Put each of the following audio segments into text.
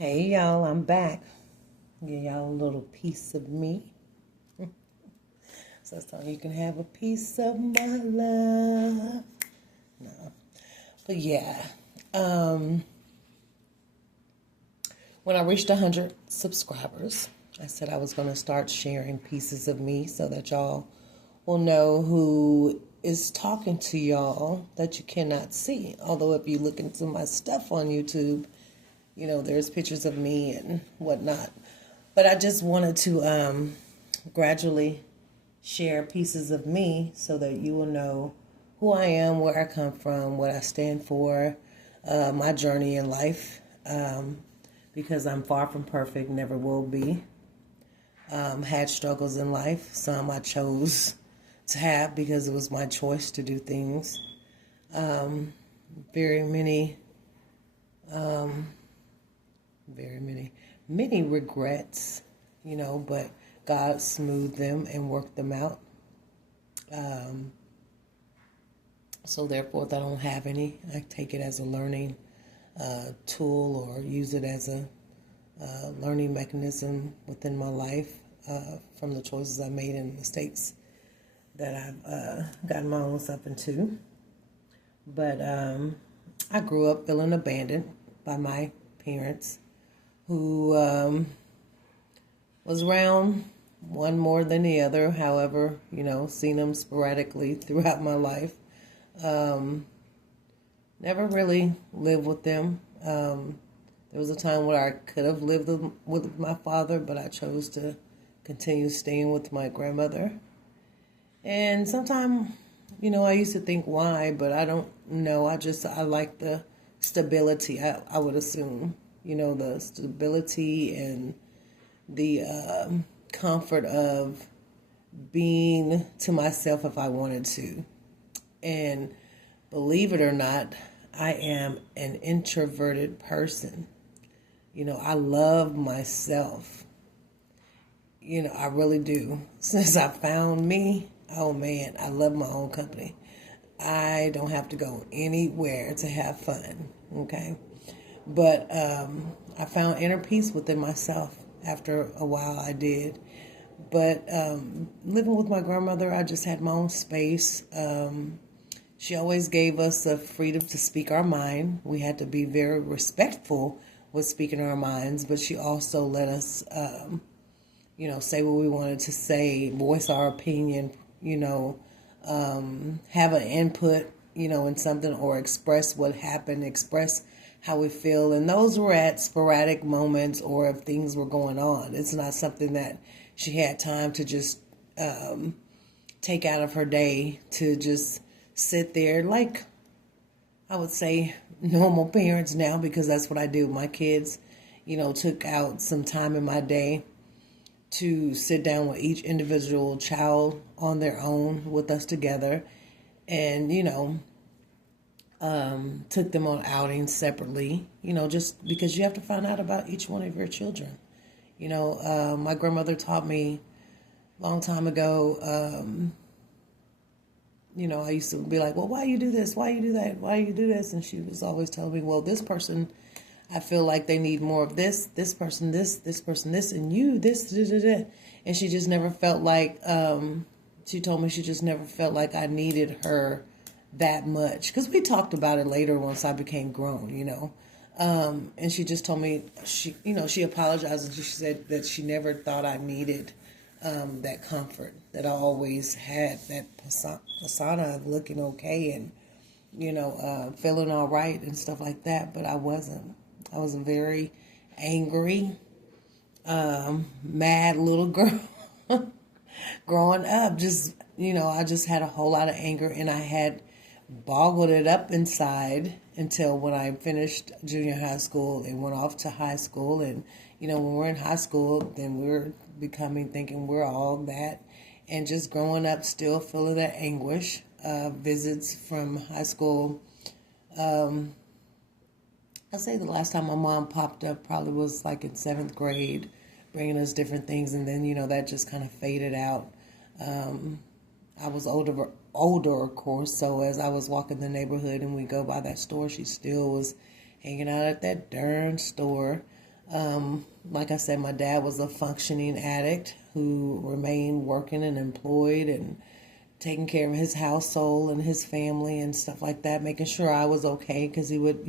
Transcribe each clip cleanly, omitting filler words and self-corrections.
Hey y'all, I'm back. Give y'all a little piece of me. So that's how you can have a piece of my love. No. But yeah. Um when I reached 100 subscribers, I said I was gonna start sharing pieces of me so that y'all will know who is talking to y'all that you cannot see. Although if you look into my stuff on YouTube, there's pictures of me and whatnot. But I just wanted to gradually share pieces of me so that you will know who I am, where I come from, what I stand for, my journey in life, because I'm far from perfect, never will be. Had struggles in life. Some I chose to have because it was my choice to do things. Very many, many regrets, but God smoothed them and worked them out. So therefore, if I don't have any, I take it as a learning tool or use it as a learning mechanism within my life from the choices I made and mistakes that I've gotten my own self into. But I grew up feeling abandoned by my parents, who was around one more than the other. However, seen them sporadically throughout my life. Never really lived with them. There was a time where I could have lived with my father, but I chose to continue staying with my grandmother. And sometimes, I used to think why, but I don't know. I like the stability, I would assume. The stability and the comfort of being to myself if I wanted to. And believe it or not, I am an introverted person. I love myself. I really do. Since I found me, oh man, I love my own company. I don't have to go anywhere to have fun, okay? But I found inner peace within myself. After a while, I did. But living with my grandmother, I just had my own space. She always gave us the freedom to speak our mind. We had to be very respectful with speaking our minds, but she also let us, say what we wanted to say, voice our opinion, have an input, in something or express what happened, express how we feel. And those were at sporadic moments or if things were going on. It's not something that she had time to just take out of her day to just sit there like I would say normal parents now, because that's what I do. My kids, took out some time in my day to sit down with each individual child on their own with us together and, took them on outings separately, just because you have to find out about each one of your children. My grandmother taught me a long time ago, I used to be like, well, why you do this? Why you do that? Why you do this? And she was always telling me, well, this person, I feel like they need more of this person, this person, this, and you, this, da, da, da. And she just never felt like, she told me she just never felt like I needed her that much. Because we talked about it later once I became grown, and she just told me, she apologized and she said that she never thought I needed that comfort, that I always had that persona of looking okay and, feeling all right and stuff like that. But I wasn't. I was a very angry, mad little girl growing up. I just had a whole lot of anger and I had boggled it up inside until when I finished junior high school and went off to high school. And, when we're in high school, then we're thinking we're all that. And just growing up still feeling that anguish. Visits from high school. I'd say the last time my mom popped up probably was like in 7th grade, bringing us different things. And then, that just kind of faded out. I was older, of course. So as I was walking the neighborhood and we go by that store, she still was hanging out at that darn store. Like I said, my dad was a functioning addict who remained working and employed and taking care of his household and his family and stuff like that, making sure I was okay because he would,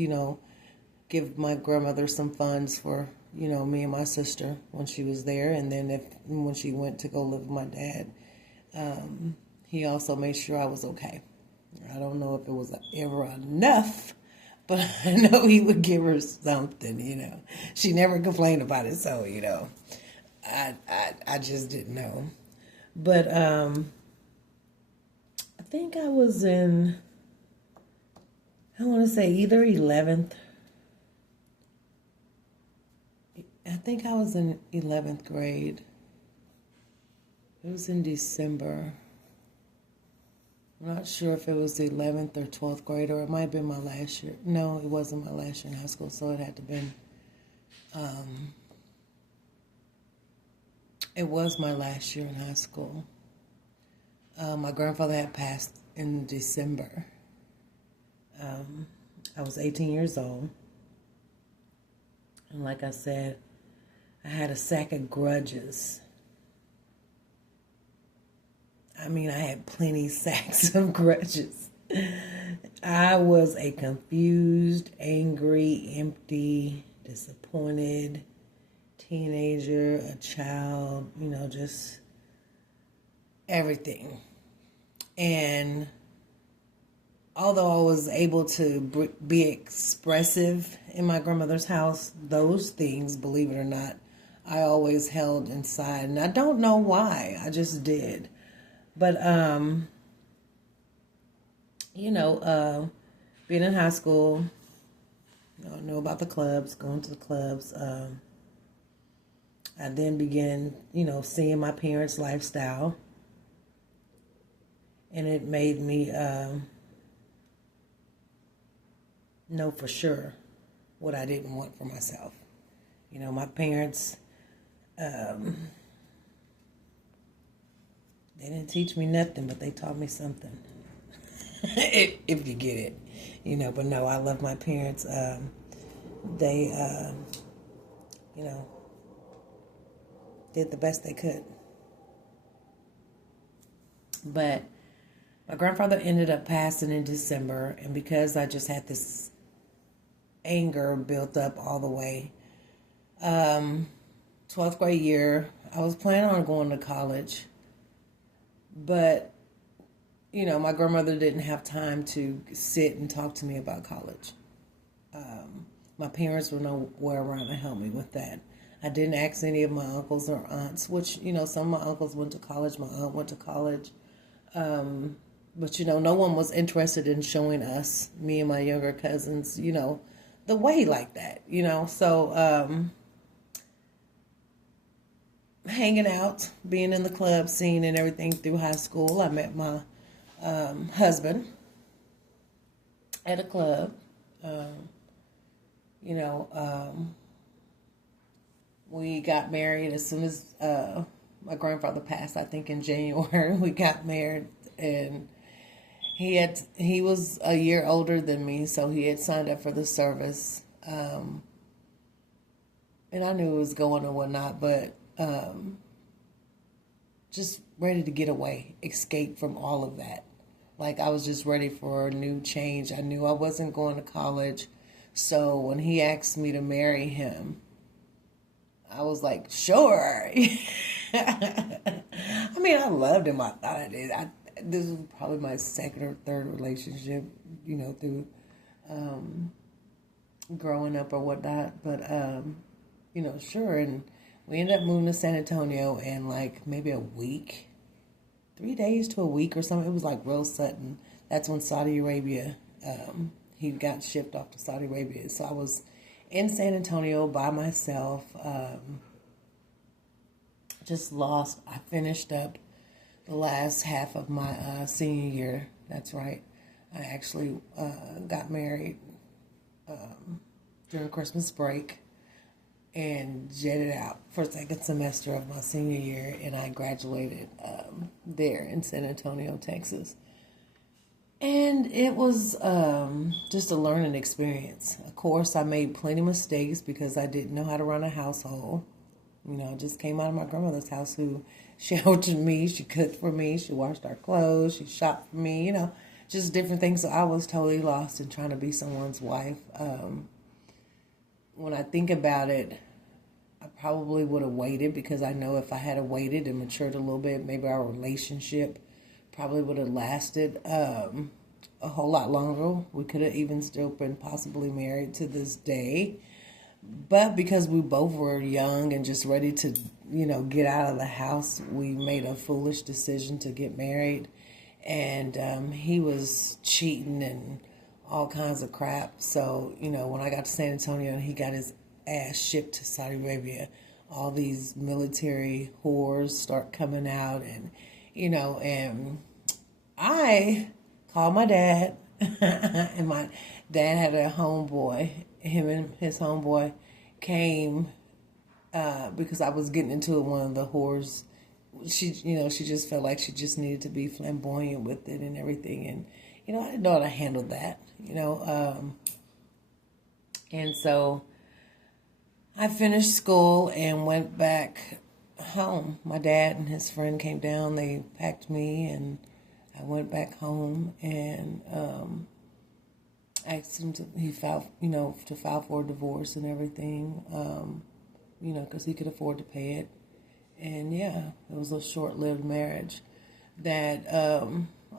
give my grandmother some funds for, me and my sister when she was there. And then when she went to go live with my dad, he also made sure I was okay. I don't know if it was ever enough, but I know he would give her something. She never complained about it, so, I just didn't know. But I think I was in, I want to say either 11th. I think I was in 11th grade. It was in December. I'm not sure if it was the 11th or 12th grade, or it might have been my last year. No, it wasn't my last year in high school, so it had to have been, it was my last year in high school. My grandfather had passed in December. I was 18 years old. And like I said, I had a sack of grudges. I mean, I had plenty sacks of grudges. I was a confused, angry, empty, disappointed teenager, a child, just everything. And although I was able to be expressive in my grandmother's house, those things, believe it or not, I always held inside. And I don't know why. I just did. But, being in high school, I knew about the clubs, going to the clubs. I then began, seeing my parents' lifestyle. And it made me know for sure what I didn't want for myself. My parents, they didn't teach me nothing, but they taught me something. if you get it, But no, I love my parents. They, did the best they could. But my grandfather ended up passing in December, and because I just had this anger built up all the way, 12th grade year, I was planning on going to college. But, my grandmother didn't have time to sit and talk to me about college. My parents were nowhere around to help me with that. I didn't ask any of my uncles or aunts, which, some of my uncles went to college, my aunt went to college. But, no one was interested in showing us, me and my younger cousins, the way like that, So, hanging out, being in the club scene and everything through high school. I met my husband at a club. We got married as soon as my grandfather passed, I think in January. We got married, and he was a year older than me, so he had signed up for the service. And I knew it was going or whatnot, but just ready to get away, escape from all of that. Like, I was just ready for a new change. I knew I wasn't going to college. So when he asked me to marry him, I was like, sure. I mean, I loved him. I thought I did. This was probably my second or third relationship, through growing up or whatnot. But, sure. And we ended up moving to San Antonio in like maybe a week, 3 days to a week or something. It was like real sudden. That's when Saudi Arabia, he got shipped off to Saudi Arabia. So I was in San Antonio by myself, just lost. I finished up the last half of my senior year. That's right. I actually got married during Christmas break and jetted out for second semester of my senior year, and I graduated there in San Antonio, Texas. And it was just a learning experience. Of course, I made plenty of mistakes because I didn't know how to run a household. I just came out of my grandmother's house who sheltered me. She cooked for me. She washed our clothes. She shopped for me, just different things. So I was totally lost in trying to be someone's wife. When I think about it, I probably would have waited because I know if I had waited and matured a little bit, maybe our relationship probably would have lasted a whole lot longer. We could have even still been possibly married to this day. But because we both were young and just ready to, get out of the house, we made a foolish decision to get married. And he was cheating and all kinds of crap. So, when I got to San Antonio and he got his ass shipped to Saudi Arabia, all these military whores start coming out and I called my dad and my dad had a homeboy. Him and his homeboy came because I was getting into it. One of the whores, she just felt like she just needed to be flamboyant with it and everything. And, I didn't know how to handle that, and so I finished school and went back home. My dad and his friend came down. They packed me, and I went back home and asked him he filed, to file for a divorce and everything, because he could afford to pay it. And yeah, it was a short-lived marriage that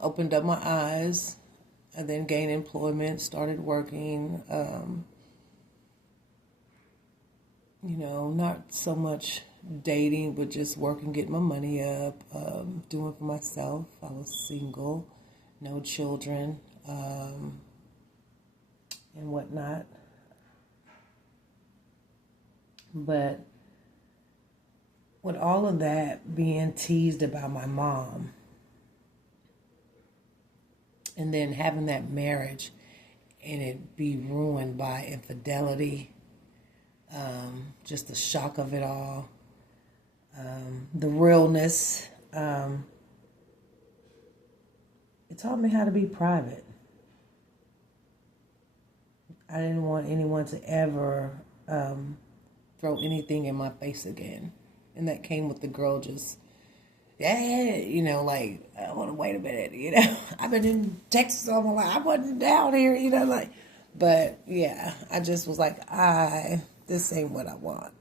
opened up my eyes. I then gained employment, started working. Not so much dating, but just working, getting my money up, doing for myself. I was single, no children, and whatnot. But with all of that being teased about my mom, and then having that marriage and it be ruined by infidelity, just the shock of it all, the realness. It taught me how to be private. I didn't want anyone to ever throw anything in my face again. And that came with the girl just, like, I want to wait a minute, I've been in Texas all my life. I wasn't down here, but yeah, I just was like, this ain't what I want.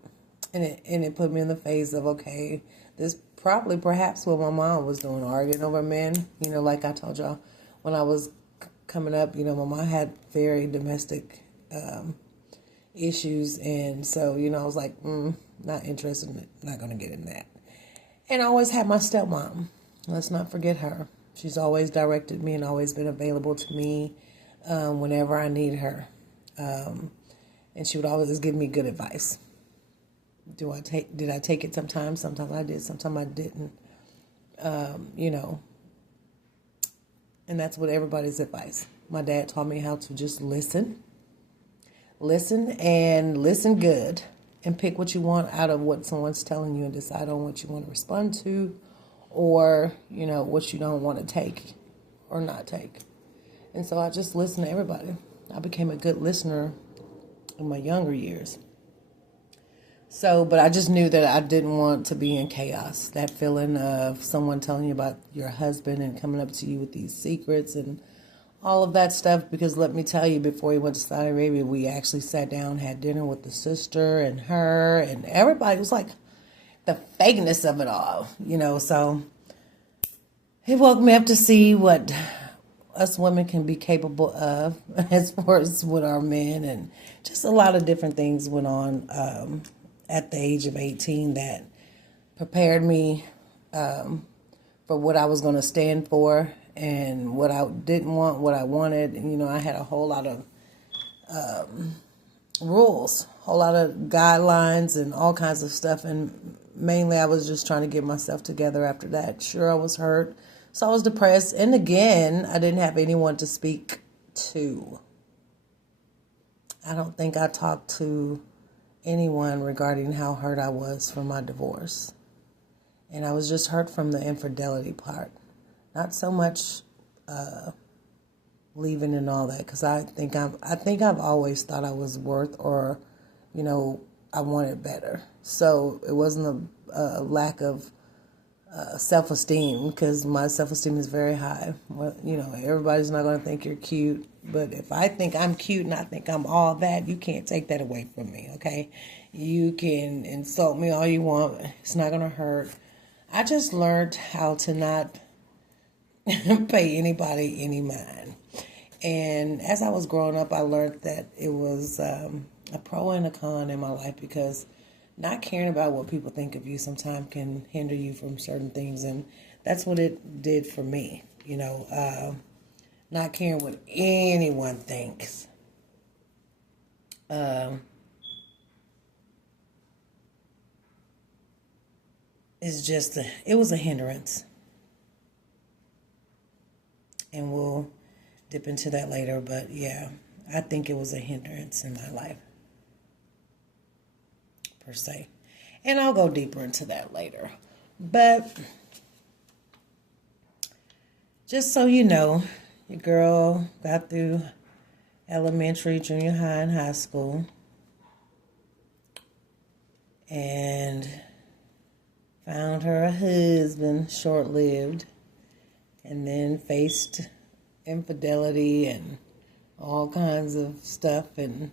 And it put me in the phase of, okay, this probably perhaps what my mom was doing, arguing over men. Like I told y'all, when I was coming up, my mom had very domestic issues. And so, I was like, not interested in it, not going to get in that. And I always had my stepmom. Let's not forget her. She's always directed me and always been available to me whenever I need her. And she would always give me good advice. Did I take it sometimes? Sometimes I did, sometimes I didn't. And that's what everybody's advice. My dad taught me how to just listen and listen good, and pick what you want out of what someone's telling you and decide on what you want to respond to, or, what you don't want to take or not take. And so I just listened to everybody. I became a good listener in my younger years. So, but I just knew that I didn't want to be in chaos. That feeling of someone telling you about your husband and coming up to you with these secrets and all of that stuff. Because let me tell you, before he went to Saudi Arabia, we actually sat down, had dinner with the sister and her and everybody. It was like the fakeness of it all, So he woke me up to see what us women can be capable of as far as with our men, and just a lot of different things went on at the age of 18 that prepared me for what I was going to stand for and what I didn't want, what I wanted. And, I had a whole lot of rules, a whole lot of guidelines and all kinds of stuff. And mainly I was just trying to get myself together after that. Sure, I was hurt. So I was depressed. And again, I didn't have anyone to speak to. I don't think I talked to anyone regarding how hurt I was from my divorce. And I was just hurt from the infidelity part. Not so much leaving and all that, because I think I've always thought I was worth, or, you know, I wanted better. So it wasn't a lack of self-esteem, because my self-esteem is very high. Well, you know, everybody's not going to think you're cute, but if I think I'm cute and I think I'm all that, you can't take that away from me, okay? You can insult me all you want. It's not going to hurt. I just learned how to not pay anybody any mind. And as I was growing up, I learned that it was a pro and a con in my life, because not caring about what people think of you sometimes can hinder you from certain things. And that's what it did for me, you know, not caring what anyone thinks. It was a hindrance. And we'll dip into that later, but yeah, I think it was a hindrance in my life, per se. And I'll go deeper into that later. But just so you know, your girl got through elementary, junior high, and high school, and found her a husband, short-lived, and then faced infidelity and all kinds of stuff. And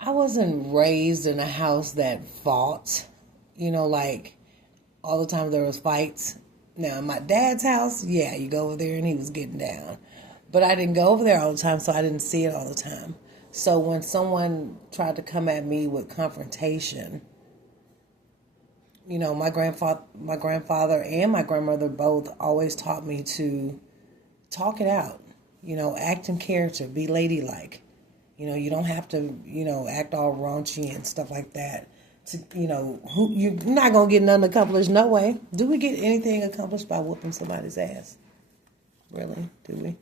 I wasn't raised in a house that fought, you know, like all the time there was fights. Now, in my dad's house, yeah, you go over there and he was getting down. But I didn't go over there all the time, so I didn't see it all the time. So when someone tried to come at me with confrontation, you know, my grandfather and my grandmother both always taught me to talk it out. You know, act in character, be ladylike. You know, you don't have to, you know, act all raunchy and stuff like that. To, you know, you're not going to get nothing accomplished, no way. Do we get anything accomplished by whooping somebody's ass? Really? Do we?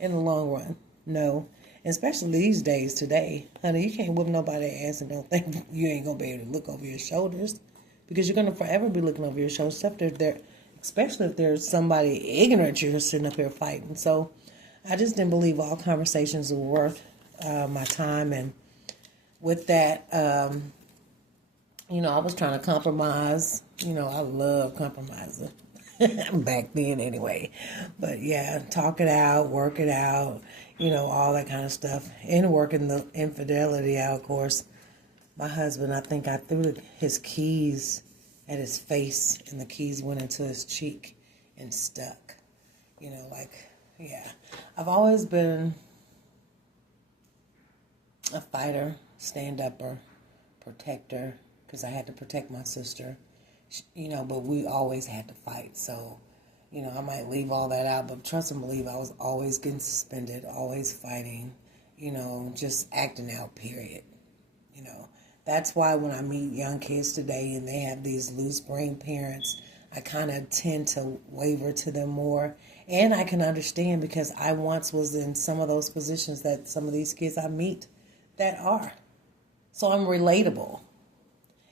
In the long run, no. Especially these days, today. Honey, you can't whoop nobody's ass and don't think you ain't going to be able to look over your shoulders. Because you're going to forever be looking over your shoulders, especially if there's somebody ignorant you're sitting up here fighting. So I just didn't believe all conversations were worth my time. And with that, you know, I was trying to compromise. You know, I love compromising. Back then anyway. But yeah, talk it out, work it out, you know, all that kind of stuff. And working the infidelity out, of course. My husband, I think I threw his keys at his face, and the keys went into his cheek and stuck. You know, like, yeah. I've always been a fighter, stand-upper, protector, because I had to protect my sister. You know, but we always had to fight. So, you know, I might leave all that out, but trust and believe I was always getting suspended, always fighting, you know, just acting out, period. You know, that's why when I meet young kids today and they have these loose brain parents, I kind of tend to waver to them more. And I can understand, because I once was in some of those positions that some of these kids I meet that are. So I'm relatable.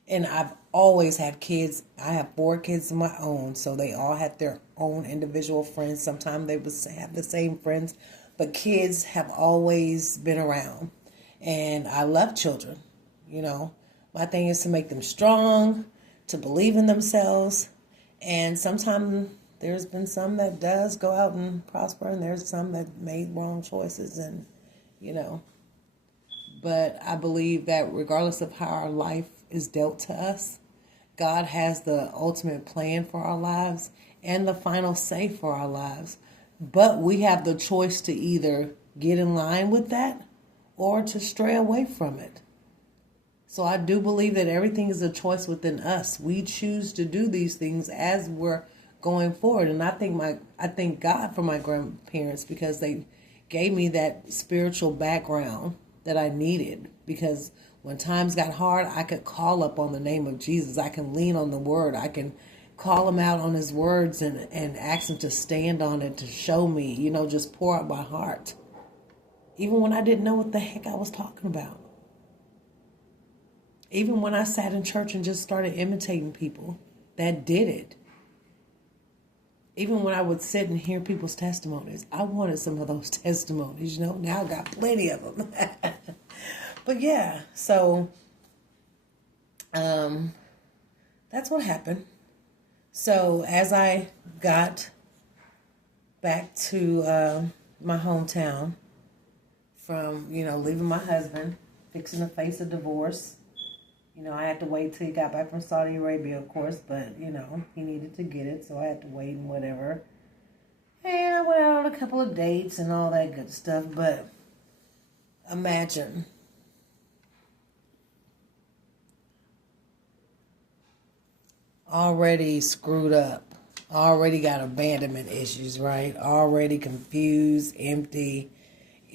And I've always had kids. I have 4 kids of my own, so they all had their own individual friends. Sometimes they would have the same friends, but kids have always been around. And I love children, you know. My thing is to make them strong, to believe in themselves. And sometimes there's been some that does go out and prosper, and there's some that made wrong choices, and, you know. But I believe that regardless of how our life is dealt to us, God has the ultimate plan for our lives and the final say for our lives. But we have the choice to either get in line with that or to stray away from it. So I do believe that everything is a choice within us. We choose to do these things as we're going forward. And I thank God for my grandparents, because they gave me that spiritual background that I needed, because when times got hard, I could call up on the name of Jesus. I can lean on the word. I can call him out on his words and ask him to stand on it, to show me, you know, just pour out my heart. Even when I didn't know what the heck I was talking about. Even when I sat in church and just started imitating people that did it. even when I would sit and hear people's testimonies, I wanted some of those testimonies, you know. Now I got plenty of them. But yeah, so that's what happened. So as I got back to my hometown from, leaving my husband, fixing to face a divorce. I had to wait till he got back from Saudi Arabia, of course, but, he needed to get it, so I had to wait and whatever. And I went out on a couple of dates and all that good stuff, but imagine already screwed up, already got abandonment issues, right? Already confused, empty,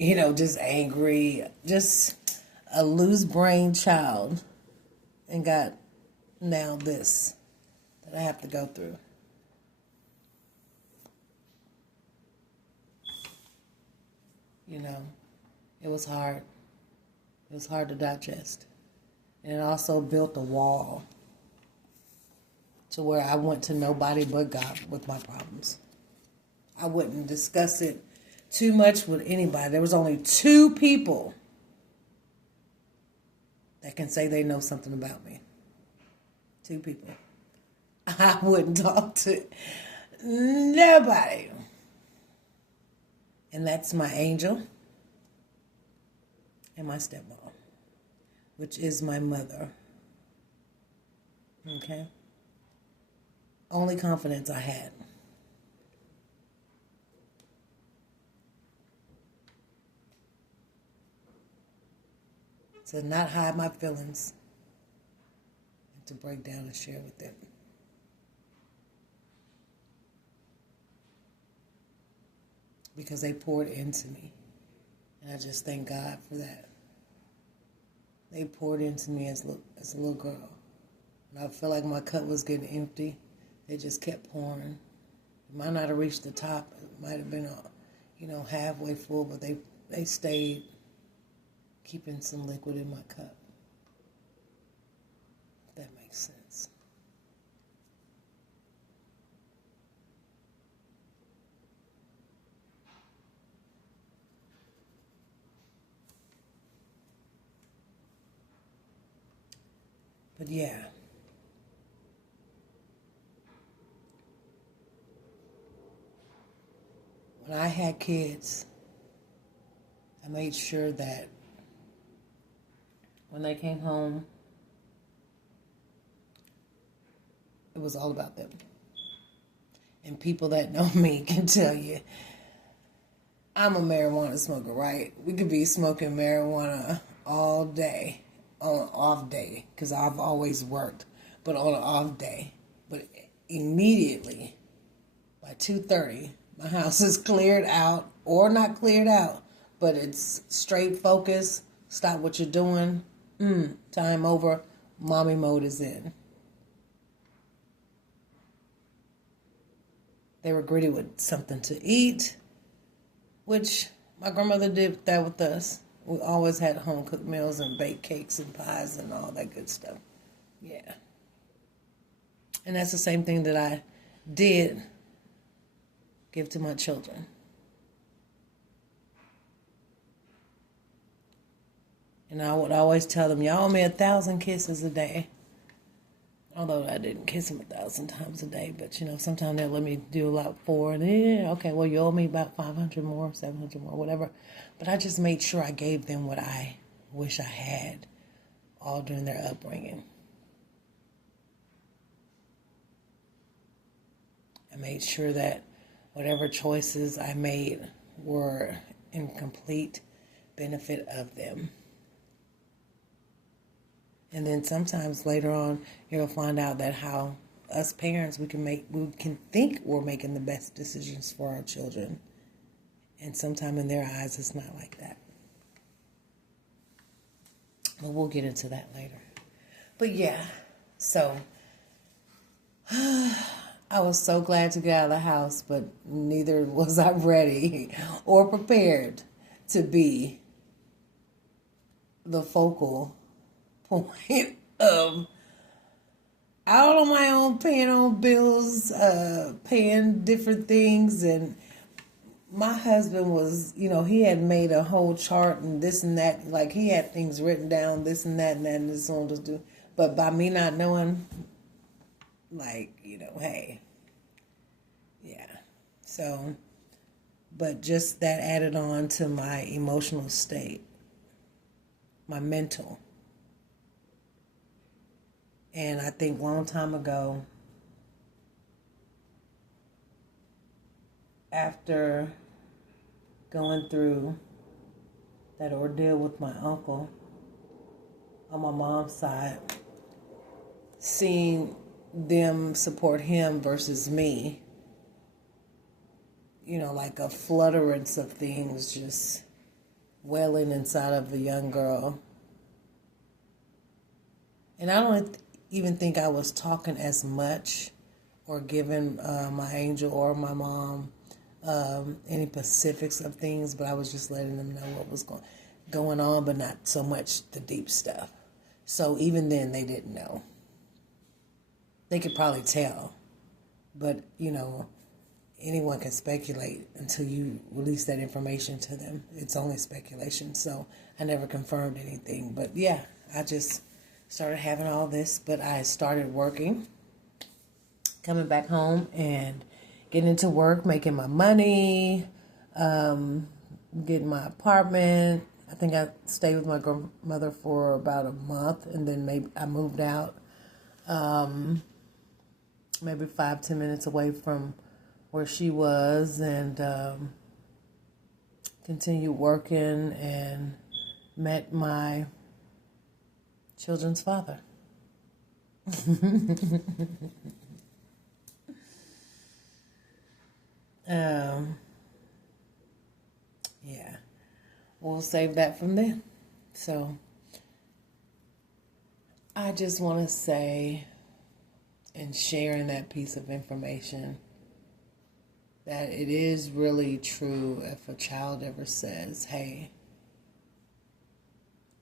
just angry, just a loose brain child, and got now this that I have to go through. It was hard. It was hard to digest. And it also built a wall to where I went to nobody but God with my problems. I wouldn't discuss it too much with anybody. There was only 2 people that can say they know something about me. 2 people. I wouldn't talk to nobody. And that's my angel and my stepmom, which is my mother. Okay? Only confidence I had. To not hide my feelings and to break down and share with them. Because they poured into me. And I just thank God for that. They poured into me as a little girl. And I felt like my cup was getting empty. They just kept pouring. It might not have reached the top. It might have been, halfway full, but they stayed keeping some liquid in my cup. If that makes sense. But yeah. When I had kids, I made sure that when they came home, it was all about them. And people that know me can tell you, I'm a marijuana smoker, right? We could be smoking marijuana all day on an off day, because I've always worked, but on an off day. But immediately, by 2:30, my house is cleared out, or not cleared out, but it's straight focus. Stop what you're doing. Time over. Mommy mode is in. They were greeted with something to eat, which my grandmother did that with us. We always had home-cooked meals and baked cakes and pies and all that good stuff. Yeah. And that's the same thing that I did give to my children. And I would always tell them, y'all owe me 1,000 kisses a day. Although I didn't kiss them 1,000 times a day, but sometimes they'll let me do about 4. And okay, well, you owe me about 500 more, 700 more, whatever. But I just made sure I gave them what I wish I had all during their upbringing. I made sure that whatever choices I made were in complete benefit of them. And then sometimes later on, you'll find out that how us parents, we can think we're making the best decisions for our children. And sometimes in their eyes, it's not like that. But we'll get into that later. But yeah, so I was so glad to get out of the house, but neither was I ready or prepared to be the focal point of out on my own, paying on bills, paying different things. And my husband was, he had made a whole chart and this and that. Like, he had things written down, this and that and that, and this one to do. But by me not knowing, like, hey, yeah. So, but just that added on to my emotional state, my mental. And I think a long time ago, after going through that ordeal with my uncle on my mom's side, seeing them support him versus me, like a flutterance of things just welling inside of a young girl. And I don't even think I was talking as much or giving my angel or my mom any specifics of things, but I was just letting them know what was going on, but not so much the deep stuff. So even then, they didn't know. They could probably tell, but anyone can speculate until you release that information to them. It's only speculation, so I never confirmed anything. But yeah, I just started having all this, but I started working, coming back home and getting into work, making my money, getting my apartment. I think I stayed with my grandmother for about a month, and then maybe I moved out, maybe 5-10 minutes away from where she was, and continued working and met my children's father. Yeah, we'll save that from there. So I just want to say, and sharing that piece of information, that it is really true if a child ever says, hey,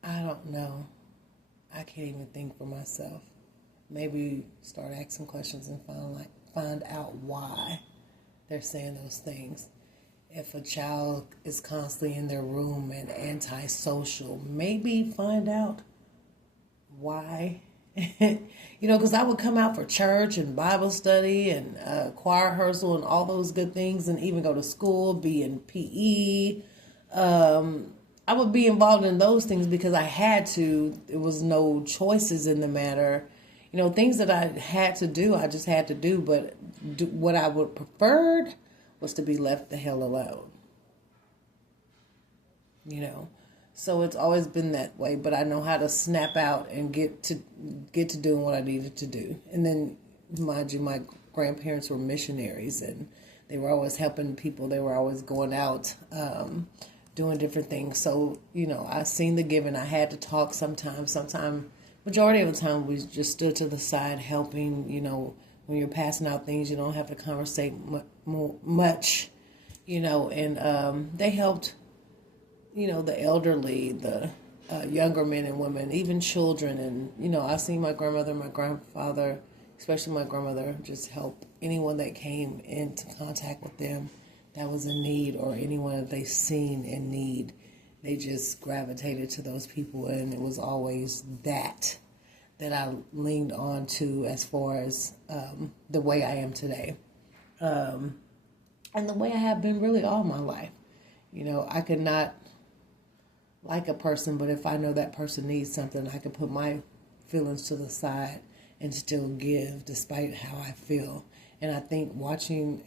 I don't know, I can't even think for myself. Maybe start asking questions and find out why they're saying those things. If a child is constantly in their room and antisocial, maybe find out why. Because I would come out for church and Bible study and choir rehearsal and all those good things, and even go to school, be in PE. I would be involved in those things because I had to. There was no choices in the matter. Things that I had to do, I just had to do. But what I would preferred was to be left the hell alone. So it's always been that way. But I know how to snap out and get to doing what I needed to do. And then, mind you, my grandparents were missionaries, and they were always helping people. They were always going out, doing different things. So, I seen the giving. I had to talk sometimes. Sometimes, majority of the time, we just stood to the side helping. When you're passing out things, you don't have to conversate much, and they helped, the elderly, the younger men and women, even children. And, I seen my grandmother, my grandfather, especially my grandmother, just help anyone that came into contact with them that was in need, or anyone that they seen in need. They just gravitated to those people, and it was always that I leaned on to as far as the way I am today. And the way I have been really all my life. I could not like a person, but if I know that person needs something, I can put my feelings to the side and still give despite how I feel. And I think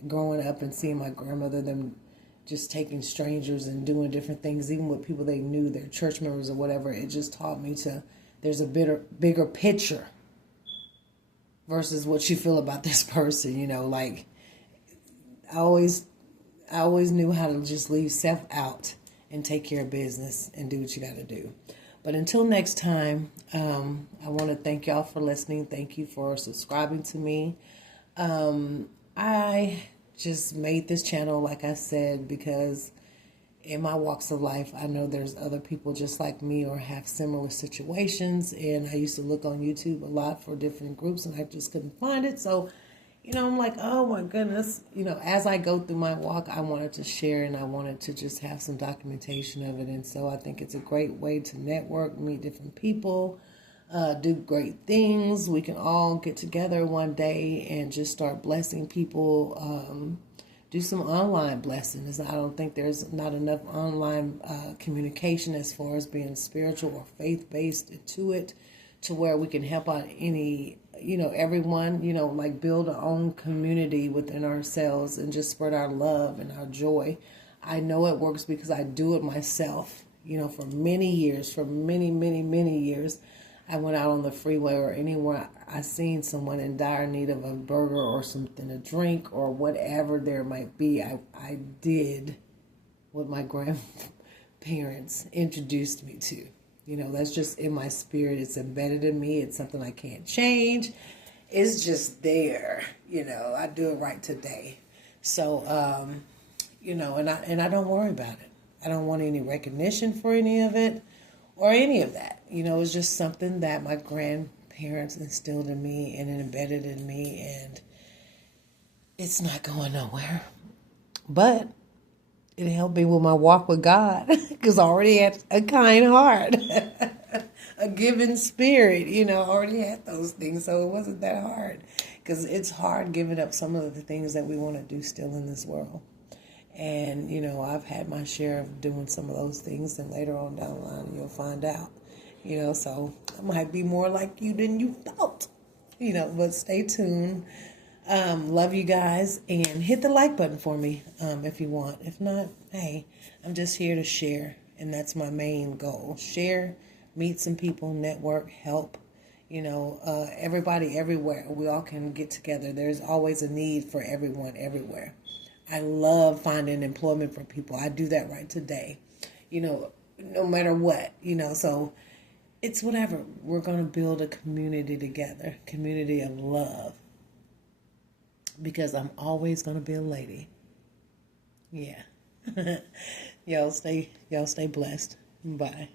growing up and seeing my grandmother, them just taking strangers and doing different things, even with people they knew, their church members or whatever, it just taught me there's a bigger picture versus what you feel about this person. Like I always knew how to just leave self out and take care of business and do what you got to do. But until next time, I want to thank y'all for listening. Thank you for subscribing to me. I just made this channel, like I said, because in my walks of life, I know there's other people just like me or have similar situations. And I used to look on YouTube a lot for different groups and I just couldn't find it. So, I'm like, oh my goodness. As I go through my walk, I wanted to share and I wanted to just have some documentation of it. And so I think it's a great way to network, meet different people, do great things. We can all get together one day and just start blessing people. Do some online blessings. I don't think there's not enough online communication as far as being spiritual or faith-based to it, to where we can help out everyone, like build our own community within ourselves and just spread our love and our joy. I know it works because I do it myself, for many years, for many, many, many years. I went out on the freeway or anywhere I seen someone in dire need of a burger or something to drink or whatever there might be. I did what my grandparents introduced me to. That's just in my spirit. It's embedded in me. It's something I can't change. It's just there. I do it right today. So, and I don't worry about it. I don't want any recognition for any of it or any of that. It's just something that my grandparents instilled in me and embedded in me, and it's not going nowhere. But it helped me with my walk with God because I already had a kind heart, a giving spirit, I already had those things, so it wasn't that hard because it's hard giving up some of the things that we want to do still in this world. And, I've had my share of doing some of those things, and later on down the line, you'll find out, so I might be more like you than you thought, but stay tuned. Love you guys, and hit the like button for me if you want. If not, hey, I'm just here to share, and that's my main goal. Share, meet some people, network, help, everybody everywhere. We all can get together. There's always a need for everyone everywhere. I love finding employment for people. I do that right today, no matter what, so it's whatever. We're going to build a community together, community of love, because I'm always going to be a lady. Yeah. Y'all stay blessed. Bye.